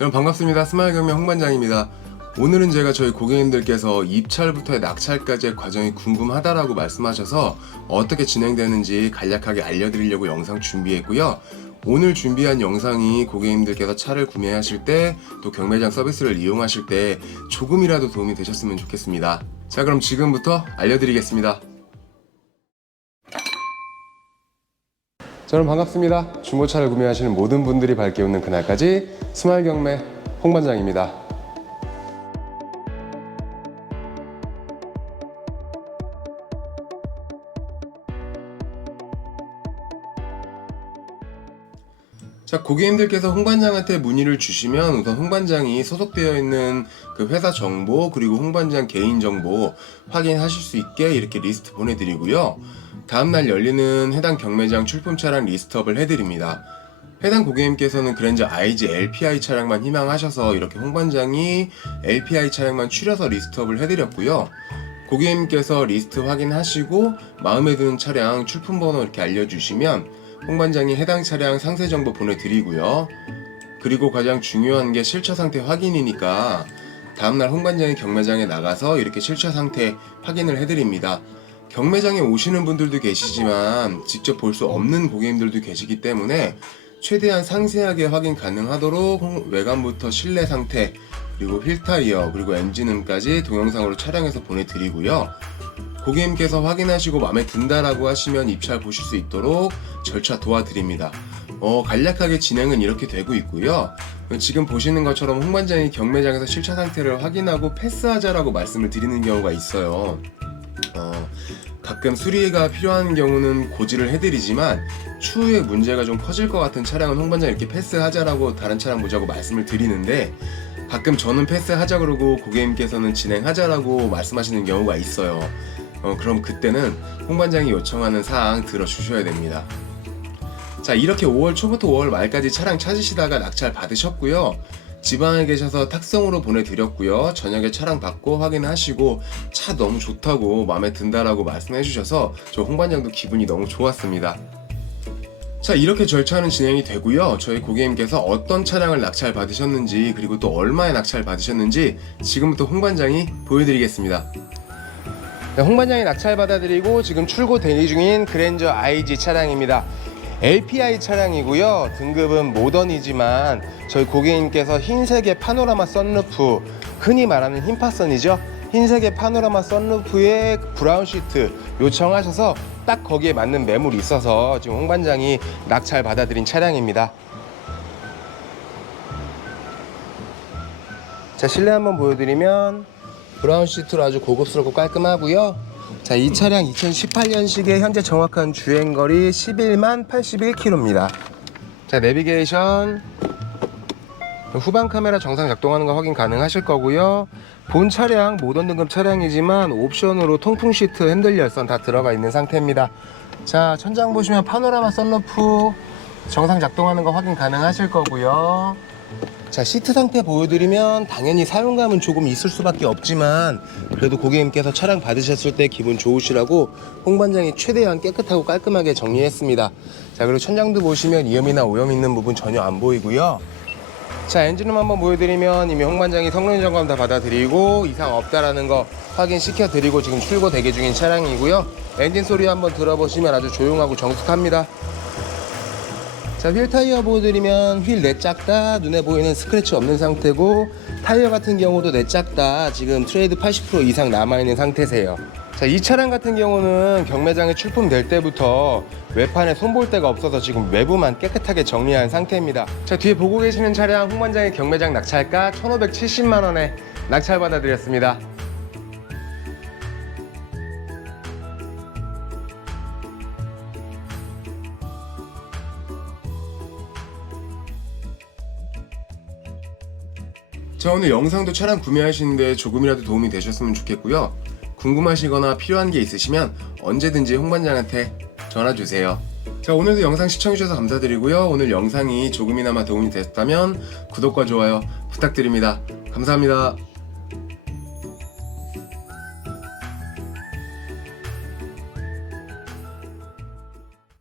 여러분 반갑습니다. 스마일 경매 홍반장입니다. 오늘은 제가 저희 고객님들께서 입찰부터 낙찰까지의 과정이 궁금하다라고 말씀하셔서 어떻게 진행되는지 간략하게 알려드리려고 영상 준비했고요. 오늘 준비한 영상이 고객님들께서 차를 구매하실 때 또 경매장 서비스를 이용하실 때 조금이라도 도움이 되셨으면 좋겠습니다. 자 그럼 지금부터 알려드리겠습니다. 저는 반갑습니다. 중고차를 구매하시는 모든 분들이 밝게 웃는 그날까지 스마일 경매 홍반장입니다. 자, 고객님들께서 홍반장한테 문의를 주시면 우선 홍반장이 소속되어 있는 그 회사 정보 그리고 홍반장 개인 정보 확인하실 수 있게 이렇게 리스트 보내드리고요. 다음날 열리는 해당 경매장 출품 차량 리스트업을 해드립니다. 해당 고객님께서는 그랜저 IG LPI 차량만 희망하셔서 이렇게 홍반장이 LPI 차량만 추려서 리스트업을 해드렸고요. 고객님께서 리스트 확인하시고 마음에 드는 차량 출품 번호 이렇게 알려주시면 홍반장이 해당 차량 상세 정보 보내드리고요. 그리고 가장 중요한 게 실차 상태 확인이니까 다음날 홍반장이 경매장에 나가서 이렇게 실차 상태 확인을 해드립니다. 경매장에 오시는 분들도 계시지만 직접 볼 수 없는 고객님들도 계시기 때문에 최대한 상세하게 확인 가능하도록 홍- 외관부터 실내 상태 그리고 휠 타이어 그리고 엔진음까지 동영상으로 촬영해서 보내드리고요. 고객님께서 확인하시고 마음에 든다라고 하시면 입찰 보실 수 있도록 절차 도와드립니다. 어, 간략하게 진행은 이렇게 되고 있고요. 지금 보시는 것처럼 홍반장이 경매장에서 실차 상태를 확인하고 패스하자라고 말씀을 드리는 경우가 있어요. 어, 가끔 수리가 필요한 경우는 고지를 해드리지만 추후에 문제가 좀 커질 것 같은 차량은 홍반장 이렇게 패스하자라고 다른 차량 보자고 말씀을 드리는데 가끔 저는 패스하자 그러고 고객님께서는 진행하자라고 말씀하시는 경우가 있어요. 어, 그럼 그때는 홍반장이 요청하는 사항 들어주셔야 됩니다. 자, 이렇게 5월 초부터 5월 말까지 차량 찾으시다가 낙찰 받으셨고요. 지방에 계셔서 탁송으로 보내드렸고요. 저녁에 차량 받고 확인하시고 차 너무 좋다고 마음에 든다라고 말씀해 주셔서 저 홍반장도 기분이 너무 좋았습니다. 자 이렇게 절차는 진행이 되고요 저희 고객님께서 어떤 차량을 낙찰 받으셨는지 그리고 또 얼마에 낙찰 받으셨는지 지금부터 홍반장이 보여드리겠습니다 네, 홍반장이 낙찰 받아드리고 지금 출고 대기 중인 그랜저 IG 차량입니다 LPI 차량이고요 등급은 모던이지만 저희 고객님께서 흰색의 파노라마 썬루프 흔히 말하는 흰파선이죠 흰색의 파노라마 썬루프에 브라운 시트 요청하셔서 딱 거기에 맞는 매물이 있어서 지금 홍반장이 낙찰 받아들인 차량입니다. 자 실내 한번 보여드리면 브라운 시트로 아주 고급스럽고 깔끔하고요. 자 이 차량 2018년식의 현재 정확한 주행거리 11만 81km입니다. 자 내비게이션 후방 카메라 정상 작동하는 거 확인 가능하실 거고요. 본 차량 모던 등급 차량이지만 옵션으로 통풍 시트, 핸들 열선 다 들어가 있는 상태입니다. 자, 천장 보시면 파노라마 썬루프 정상 작동하는 거 확인 가능하실 거고요. 자, 시트 상태 보여드리면 당연히 사용감은 조금 있을 수밖에 없지만 그래도 고객님께서 차량 받으셨을 때 기분 좋으시라고 홍반장이 최대한 깨끗하고 깔끔하게 정리했습니다. 자, 그리고 천장도 보시면 이염이나 오염 있는 부분 전혀 안 보이고요. 자 엔진룸 한번 보여드리면 이미 홍반장이 성능 점검 다 받아드리고 이상 없다라는 거 확인시켜 드리고 지금 출고 대기 중인 차량이고요 엔진 소리 한번 들어보시면 아주 조용하고 정숙합니다 자 휠 타이어 보여드리면 휠 내짝 다 눈에 보이는 스크래치 없는 상태고 타이어 같은 경우도 내짝 다 지금 트레이드 80% 이상 남아있는 상태세요 자, 이 차량 같은 경우는 경매장에 출품될 때부터 외판에 손볼 데가 없어서 지금 외부만 깨끗하게 정리한 상태입니다. 자, 뒤에 보고 계시는 차량 홍반장의 경매장 낙찰가 1,570만 원에 낙찰 받아드렸습니다. 자 오늘 영상도 차량 구매하시는데 조금이라도 도움이 되셨으면 좋겠고요. 궁금하시거나 필요한 게 있으시면 언제든지 홍반장한테 전화 주세요. 자 오늘도 영상 시청해주셔서 감사드리고요. 오늘 영상이 조금이나마 도움이 됐다면 구독과 좋아요 부탁드립니다. 감사합니다.